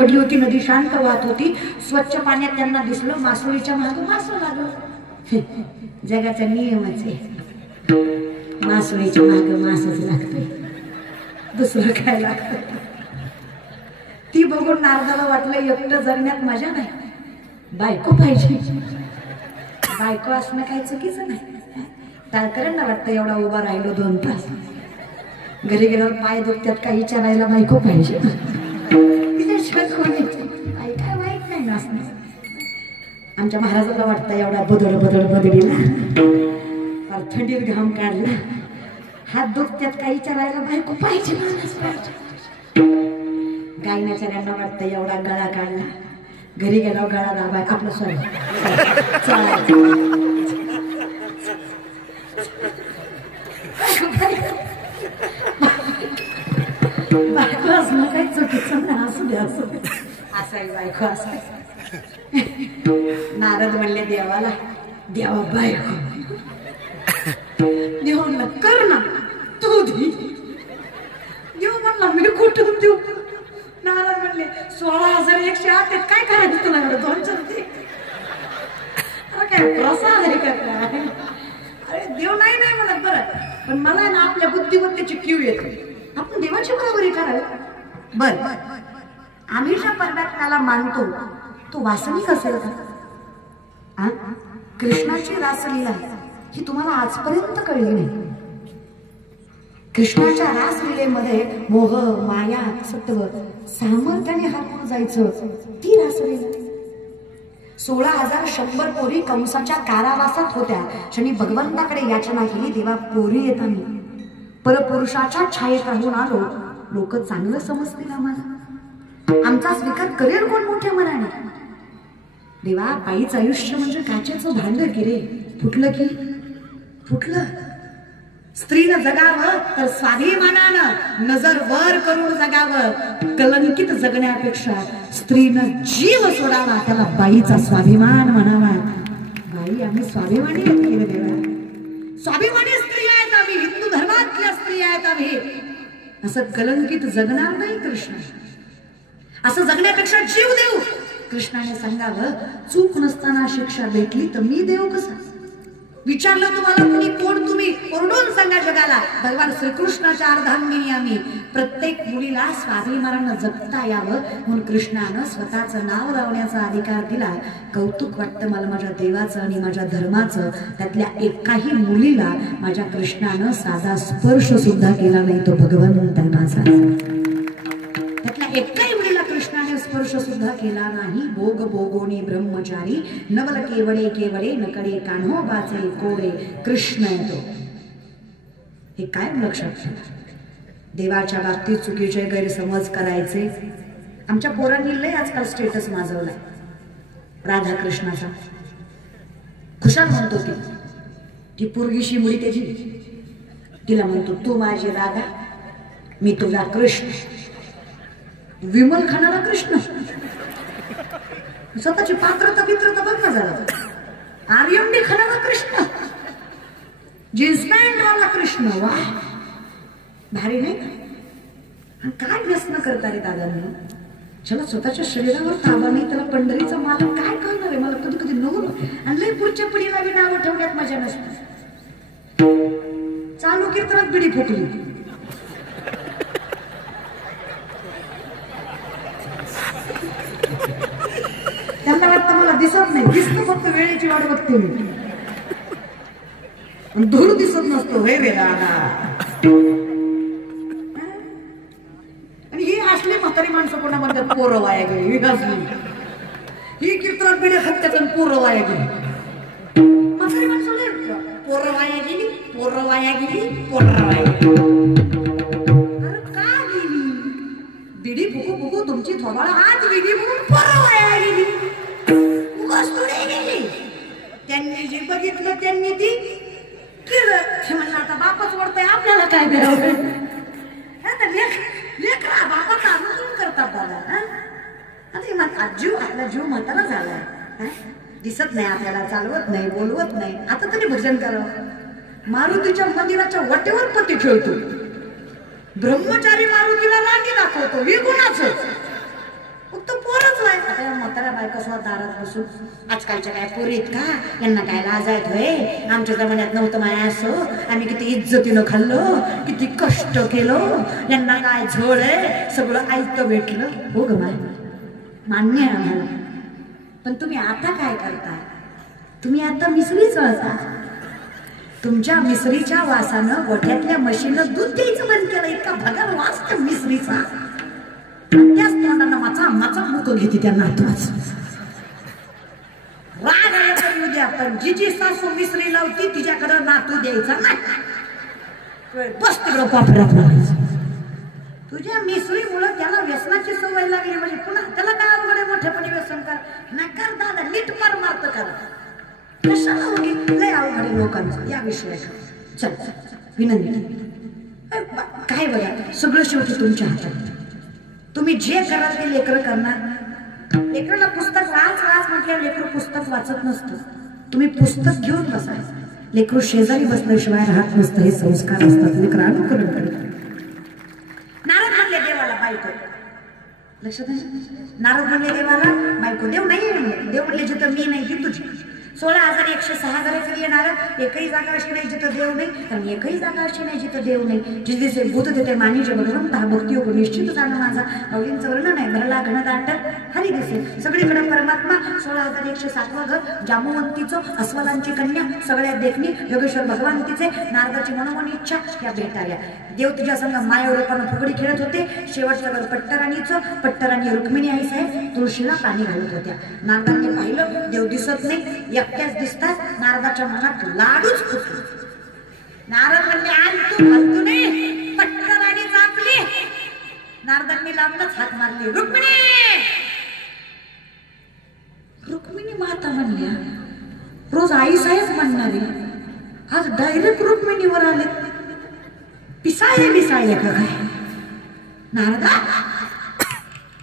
पडली होती, नदी शांत वाहत होती. स्वच्छ पाण्यात त्यांना दिसलं मासोळीच्या मागे मासं लागलं. जगाचा नियमच आहे, मासोळीच्या मागे मासच लागते, दुसरं काय लागतं. ती बघून नारदाला वाटलं एकटं जगण्यात मजा नाही, बायको पाहिजे. बायको असणं काही चुकीचं नाही. टाळकऱ्यांना वाटतं एवढा उभा राहिलो 2 तास, घरी गेल्यावर पाय दुखत्यात काही विचारायला बायको पाहिजे. काय वाईट नाही नसणं. आमच्या महाराजांना वाटतं एवढा बदल बदल बदलीला, थंडीत घाम काढला, हात दुखत्यात काही विचारायला बायको पाहिजे. गायनाचार्यांना वाटतं एवढा गळा काढला, घरी गेल्यावर गळा दाबाय आपलं सॉरी बायको असणं काही चुकीचं नाही, असू द्या असू द्या, असाय बायको असाय. नारद म्हणले देवाला, देवा बायको. देव म्हणला कर ना तू दे. देव म्हणला मी कुठून देऊ. नारद म्हणले 16,108 काय करायचं तुला एवढं 2 चमचे. काय प्रसाद आहे का काय. अरे देव नाही नाही म्हणत बरं, पण मला ना आपल्या बुद्धिमत्तेची कीव येते, आपण देवाची बरोबरी करावी. बर आम्ही ज्या परमात्म्याला मानतो तो वासनिक असेल का. कृष्णाची रासलीला ही तुम्हाला आजपर्यंत कळली नाही. कृष्णाच्या रासलीलेमध्ये मोह माया सत्व सामर्थ्याने हातून जायचं, ती रासलीला. 16,100 पोरी कंसाच्या कारावासात होत्या. क्षणी भगवंताकडे याचना केली, देवा पोरी येत आम्ही परपुरुषाच्या छायेत राहून आलो, लोक चांगलं समजतील आम्हाला, आमचा स्वीकार करेल कोण मोठ्या मनाने. देवा बाईचं आयुष्य म्हणजे काचेचं भांड की रे, फुटलं की फुटलं. स्त्रीनं जगावं तर स्वाभिमानानं, नजर वर करून जगावं. कलंकित जगण्यापेक्षा स्त्रीनं जीव सोडावा, त्याला बाईचा स्वाभिमान म्हणावा. बाई आम्ही स्वाभिमानी आहेत की रे देवा, स्वाभिमानी स्त्री आहेत आम्ही, हिंदू धर्मातल्या स्त्री आहेत आम्ही. असं कलंकित जगणार नाही कृष्ण. असं जगण्यापेक्षा जीव देऊ. कृष्णाने सांगावं, चूक नसताना शिक्षा भेटली तर मी देव कसा. विचारलं तुम्हाला कुणी कोण, तुम्ही ओरडून सांगा जगाला. भगवान श्रीकृष्णाच्या अर्धांगिनी आम्ही. प्रत्येक मुलीला स्वाभिमानानं जगता यावं म्हणून कृष्णानं स्वतःचं नाव लावण्याचा अधिकार दिला. कौतुक वाटतं मला माझ्या देवाचं आणि माझ्या धर्माचं, त्यातल्या एकाही मुलीला माझ्या कृष्णानं साधा स्पर्श सुद्धा केला नाही, तो भगवंत माझा. त्यातल्या एकाही मुलीला कृष्णाने स्पर्श सुद्धा केला नाही. भोग भोगोनी ब्रह्मचारी, नवल केवडे केवडे नकडे कान्हो बाचे कोडे, कृष्ण तो. हे काय लक्षात ठेवा. देवाच्या बाबतीत चुकीचे गैरसमज करायचे. आमच्या पोरांनी लय आजकाल स्टेटस माजवलाय राधाकृष्णाचा. खुशाल म्हणतो ती पोरगीशी मुली त्याची, तिला म्हणतो तू माझी राधा, मी तुझा कृष्ण. विमल खाणारा कृष्ण, स्वतःची पात्रता बित्रता बघ ना जरा. आर्यंडी खाणारा कृष्ण, जीन्स पॅन्ट वाला कृष्ण. वा भारी नाही. काय व्यसन करता रे दादांनी. चला स्वतःच्या शरीरावर ताबा नाही, त्याला पंढरीचा मालक काय करणार आहे. मला कधी कधी नको, आणि लय पुढच्या पिढीला बी नावं ठेवण्यात मजा नसते. चालू कीर्तनात बिडी फुकली, त्यांना वाटतं मला दिसत नाही, दिसतं फक्त वेळेची वाट बघते मी, धूर दिसत नसतो. हे रे दादा. आणि ही असली म्हातारी माणसं कोणा म्हणतात पोरं वाया गेली. ही कीर्तनात बिड्या फुकत्यात, पोरं वाया गेली. म्हातारी माणसं पोरं वाया गेली, पोरं वाया गेली, पोरं वाया गेली. का गेली. बिडी फुकू फुकू तुमची थोबाळ आत गेली म्हणून पोरं वाया गेली. गेली. त्यांनी जे बघितलं त्यांनी ती केलं. म्हणलं आता बापच वडतंय, आपल्याला काय द्यावं. लेकरा बापाचा अनुकरण करतात दादा. आता जीव आपला जीव म्हातारा झालाय, दिसत नाही आपल्याला, चालवत नाही, बोलवत नाही. आता तरी भजन करावं. मारुतीच्या मंदिराच्या वाटेवर पट्टी खेळतो. ब्रह्मचारी मारुतीला रांगी दाखवतो. हे गुणाचं फक्त घरा बायका स्वतः दारात बसून आजकालच्या काय पोरीत का यांना काय लाजायत होय आमच्या जमान्यात नव्हतं माया असो आम्ही किती इज्जतीनं खाल्लो किती कष्ट केलो यांना काय झोळ आहे सगळं ऐकतं भेटलं हो ग माय मान्य आहे आम्हाला पण तुम्ही आता काय करताय तुम्ही आता मिसरी चळता तुमच्या मिसरीच्या वासानं गोठ्यातल्या म्हशीनं दूध द्यायचं बंद केलं इतका भगर वास त्या मिसरीचा त्याच तोंडानं माचा माचा मुक घेते त्या नातवाच राग आला तर येऊ द्या पण जी सासू मिसरी लावती तिच्याकडे नातू द्यायचा नाही बस तिकडं कोपऱ्यात म्हणायचं तुझ्या मिसरीमुळे त्याला व्यसनाची सवय लागली म्हणजे पुन्हा त्याला काय अवघड मोठेपणी व्यसन कर नकार दादा नीट मार मारत करा कशाला होगी लय अवघड लोकांचं या विषयात चल विनंती काय बघा सगळं शेवटी तुमच्या हातात तुम्ही जे कराल ते लेकरं करणार लेकराला पुस्तक वाच म्हटल्यावर लेकरू पुस्तक वाचत नसतं तुम्ही पुस्तक घेऊन बसा लेकरू शेजारी बसल्याशिवाय राहत नसतं हे संस्कार असतात लेकर अनुकरण करतात नारद म्हणले देवाला बायको लक्षात नारद म्हणले देवाला बायको देव नाही देव म्हणले जिथं मी नाही ती तुझी 16,106 घरे फिरले नारद एकही जागा अशी नाही जिथं देव नाही कारण एकही जागा अशी नाही जिथं देव नाही जिथे दिसे भूत तिथे मानिजे भगवंत हा भक्ती योग निश्चित जाणं माझा माऊलींचं वर्णन आहे भरला घनदाट हरी दिसे सगळीकडे परमात्मा 16,107 घर जांबुवंतीचं अस्वलांची कन्या सगळ्या देखणी योगेश्वर भगवंतीचे नारदाची मनोमनी इच्छा या भेटाल्या देव तुझ्या संग माया रूपानं फुगडी खेळत होते शेवटचं घर पट्टराणी रुक्मिणी आई साहेब तुळशीला पाणी घालत होत्या नारदांनी पाहिलं देव दिसत नाही एकट्याच दिसतात नारदाच्या मनात लाडूच फुटले नारद म्हणले आज तू फालतू नाही पट्टराणी जापली नारदांनी लांबच हात मारले रुक्मिणी माता म्हणल्या रोज आई साहेब म्हणणारे आज डायरेक्ट रुक्मिणीवर आले पिसाळले का काय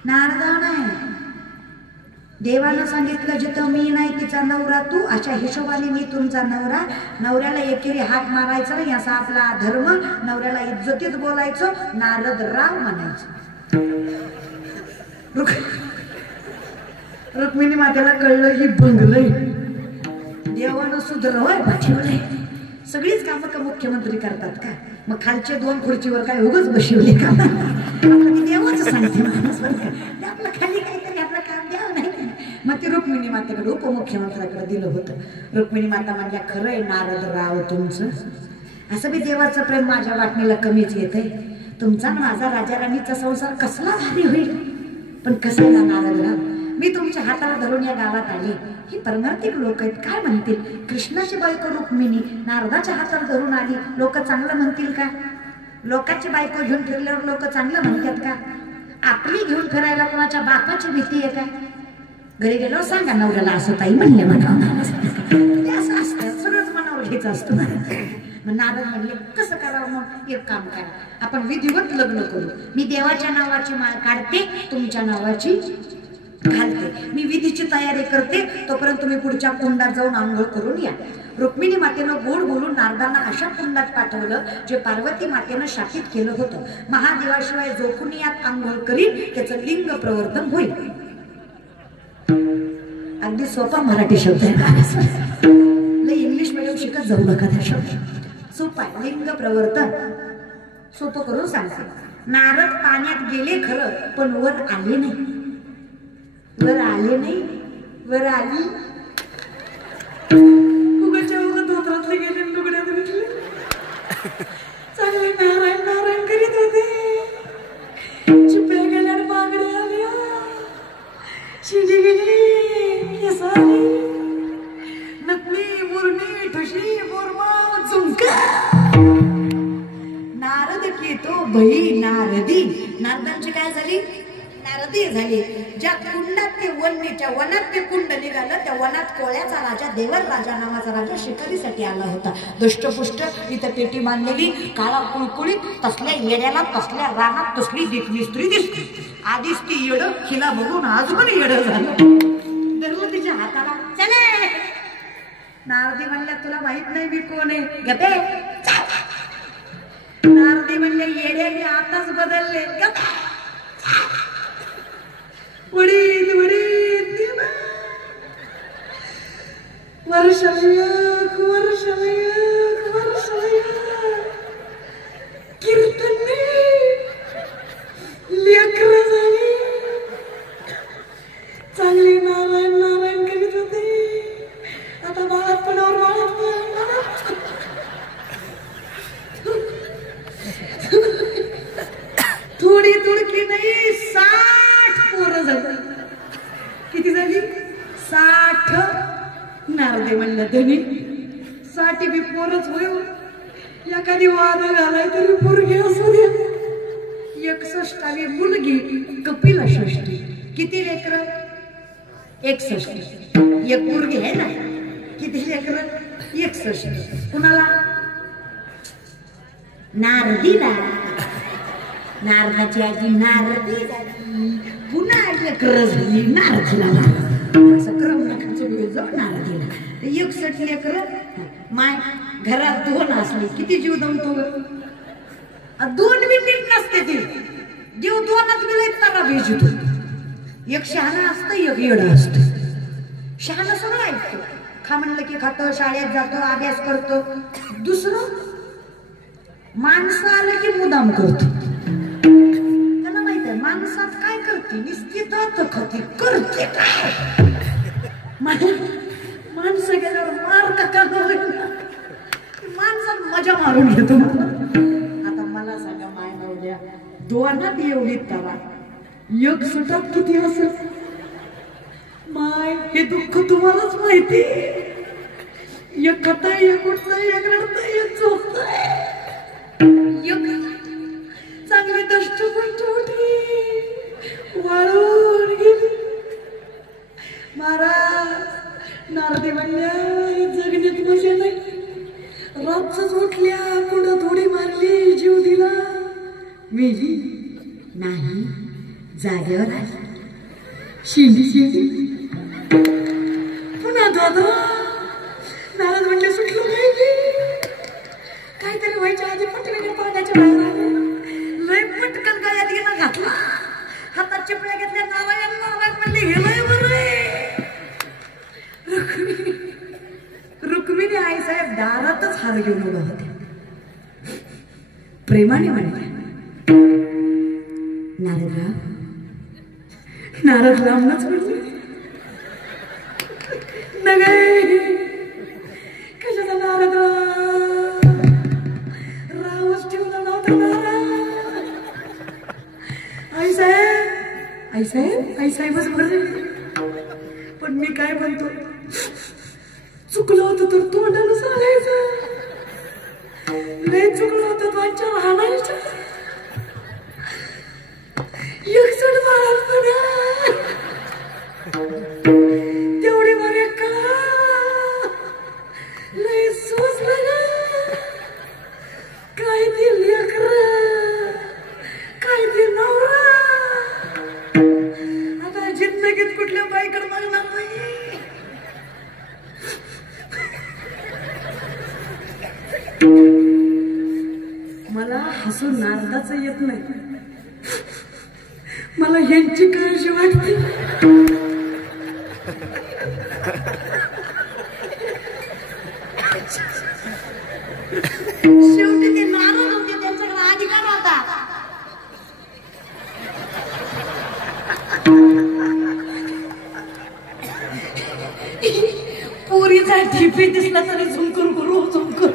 नारदा नाही देवानं सांगितलं जिथं मी नाही तिचा नवरा तू अशा हिशोबाने मी तुमचा नवऱ्याला एकेरी हात मारायचा नाही असा आपला धर्म नवऱ्याला इज्जतीत बोलायचं नारद राव म्हणायचं रुक्मिणी मातेला कळलं ही बंगलंय देवानं सुधरवय पाठवलंय सगळीच कामं का मुख्यमंत्री करतात का मग खालचे 2 खुर्चीवर काय उगाच बसवले का देवाच सांगते आपलं खाली काहीतरी आपलं काम द्यावं नाही मग ती रुक्मिणी मातेकडे उपमुख्यमंत्र्याकडे दिलं होतं रुक्मिणी माता म्हणल्या खरंय नारद राव तुमचं असं बी देवाचं प्रेम माझ्या वाटणीला कमीच येतंय तुमचा माझा राजा राणीचा संसार कसला भारी होईल पण कसा नारद राव मी तुमच्या हाताला धरून या गावात आले ही परमार्थिक लोक आहेत काय म्हणतील कृष्णाची बायको रुक्मिणी नारदाच्या हाताला धरून आली लोक चांगलं म्हणतील का लोकांची बायको घेऊन फिरल्यावर लोक चांगलं म्हणतात का आपली घेऊन फिरायला कोणाच्या बापाची भीती आहे का घरी गेलो सांगा नवऱ्याला असं ताई म्हणले म्हणावं असं असतं सगळंच मनावर घ्यायचं असतं मग नारद म्हणले कसं करावं मग एक काम करा आपण विधिवत लग्न करू मी देवाच्या नावाची माळ काढते तुमच्या नावाची घालते मी विधीची तयारी करते तोपर्यंत तुम्ही पुढच्या कुंडात जाऊन आंघोळ करून या रुक्मिणी मातेनं गोड बोलून नारदांना अशा कुंडात पाठवलं जे पार्वती मातेनं शापित केलं होतं महादेवाशिवाय जो कुणी यात आंघोळ करील त्याचं लिंग प्रवर्तन होईल अगदी सोपा मराठी शब्द आहे इंग्लिश मीडियम शिकत जाऊ नका त्या शब्द सोपा लिंग प्रवर्तन सोपं करून सांगते नारद पाण्यात गेले खरं पण वर आले नाही वर आली उगाच्या उगत धोत्रातले गेले लुगड्यात भेटले चांगले नारायण करीत होते चिपळ्या गेल्या बांगड्या आल्या शिडी गेली केस आली नकली मुरणी ठुशी बोरमा झुमका नारद की तो बही नारदी नारदांची काय झाली नारदी झाली ज्या कुंडात ते वन्नीच्या वनात ते कुंड निघालं त्या वनात कोळ्याचा राजा देवर राजा नावाचा राजा शिकारीसाठी आला होता दष्टपुष्ट इथं पेटी बांधलेली काळा कुळकुळीत तसल्या येड्याला तसल्या रानात तसली देखणी स्त्री दिसली आधीच ती येड हिला बघून अजून येड झालं धरलं तिच्या हाताला चले नारदी म्हणल्या तुला माहित नाही मी कोण आहे गपे नारदी म्हणले येड्याने आताच बदलले गप उडीद उडीद वर्षालयक कीर्तने लेकरं झाली चांगली नारायण नारायण करीत होते. आता बाळापणावर थोडी तुडकी नाही 60 पोरं झाली. किती झाली? 60. नारदे म्हणलं त्यांनी 60 बी पोरच होय. एखादी वाद घालाय तरी पोरगी असू द्या. 61वी मुलगी कपिला षष्ठी. किती लेकर? 61. एक मुलगी आहे ना. किती लेकर? 61. कुणाला? नारदीला. नारदाची आजी नारदी झाली. पुन्हा लेकर झाली नारदीला. असं क्रम नकाच नारदीला. 61 लेकर. माय घरात 2 असले किती जीव दमतो. 2 मिनिट नसते ते जीव 2च मिळत तारा भेजतो. एक शहाणा असतं एक येडं असतं. शहाणा सगळं ऐकतो. खा म्हणलं की खातो, शाळेत जातो, अभ्यास करतो. दुसरं माणसं आलं की मुदाम करतो. त्यांना माहित आहे माणसात काय करते. निश्चित खाते करते काय. माणसं गेल्यावर मार का माणसात मजा मारून घेतो. आता मला सांगा माय नवल्या 2 एवढी तारा 61 किती असेल. माय हे दुःख तुम्हालाच माहिती. एक खाताय, एक उठताय, एक रडताय, एक झोपताय. चांगली दष्ट गोष्ट होती वाळून गेली. महाराज नारदी म्हणल्या जगण्यात मजा नाही. रातच उठल्या पुढं थोडी मारली जीव दिला मेली नाही. जागेवर आली शिंदी पुन्हा दादा. नारद म्हणले सुटलं नाही. काहीतरी व्हायच्या आधी पटकन पाण्याच्या बाहेर आले. लय पटकन गळ्यात गेला घातला. हातात चिपळ्या घेतल्या. नारायण नारायण म्हणले हे लय बरं आहे. रुक्मिणी आई साहेब दारातच हार घेऊन उभा होत्या. प्रेमाने म्हणल्या नारदराव. नारद रामनाच म्हणले नगे कशाचा नारदराव. रावच ठेवला नव्हता नारद. आई साहेबच बरं. पण मी काय म्हणतो चुकलं होतं तर तोंडानं सांगायचं. लय चुकलं होतं दोनच्या राहणारच्या. 61 बाळापणा तेवढी बरे का लय सोचलं ना. काय ते लेकर काय ते नवरा. आता जिंदगीत कुठल्या बाईकडे मागणार नाही. मला हसून नारदाचं येत नाही. मला ह्यांची काळजी वाटते. शेवटी ते नारद होते त्यांच्याकडे अधिकार होता. पोरीचा ढिपी दिसला तरी झुमकून करू झुमकून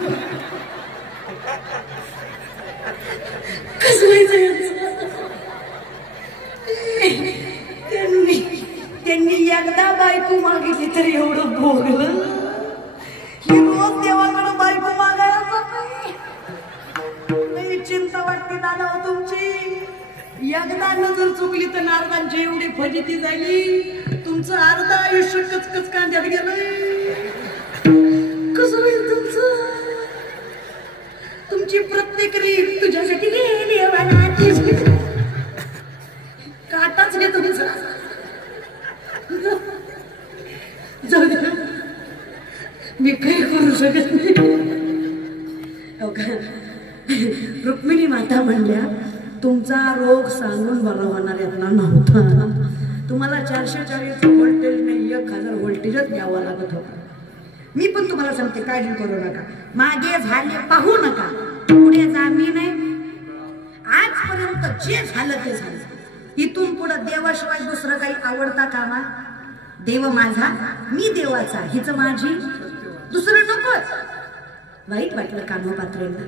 कसं व्हायचं यांचं. त्यांनी एकदा बायको मागितली तरी एवढं भोगलं. ही रोज देवाकडे बायको मागायला नाही. चिंता वाटते दादा हो तुमची. एकदा नजर चुकली तर नारदांची एवढी फजिती झाली. तुमचं अर्ध आयुष्य कचकच कांद्यात गेलंय. कसं होईल तुमचं. तुमची प्रत्येक रीत तुझ्यासाठी काटाच घे तुमचा. मी काही करू शकत नाही. रुक्मिणी माता म्हणल्या तुमचा रोग सांगून बरा होणार यातला नव्हता. तुम्हाला 440 व्होल्टेज नाही 1000 व्होल्टेजच घ्यावा लागत होता. मी पण तुम्हाला सांगते, काळजी करू नका, मागे झाले पाहू नका, पुढे जा मी नाही. आजपर्यंत जे झालं ते झालं. इथून पुढे देवाशिवाय दुसरं काही आवडता कामा. देव माझा, मी देवाचा, हिच माझी, दुसरं नकोच. वाईट वाटलं कान्होपात्रेंना.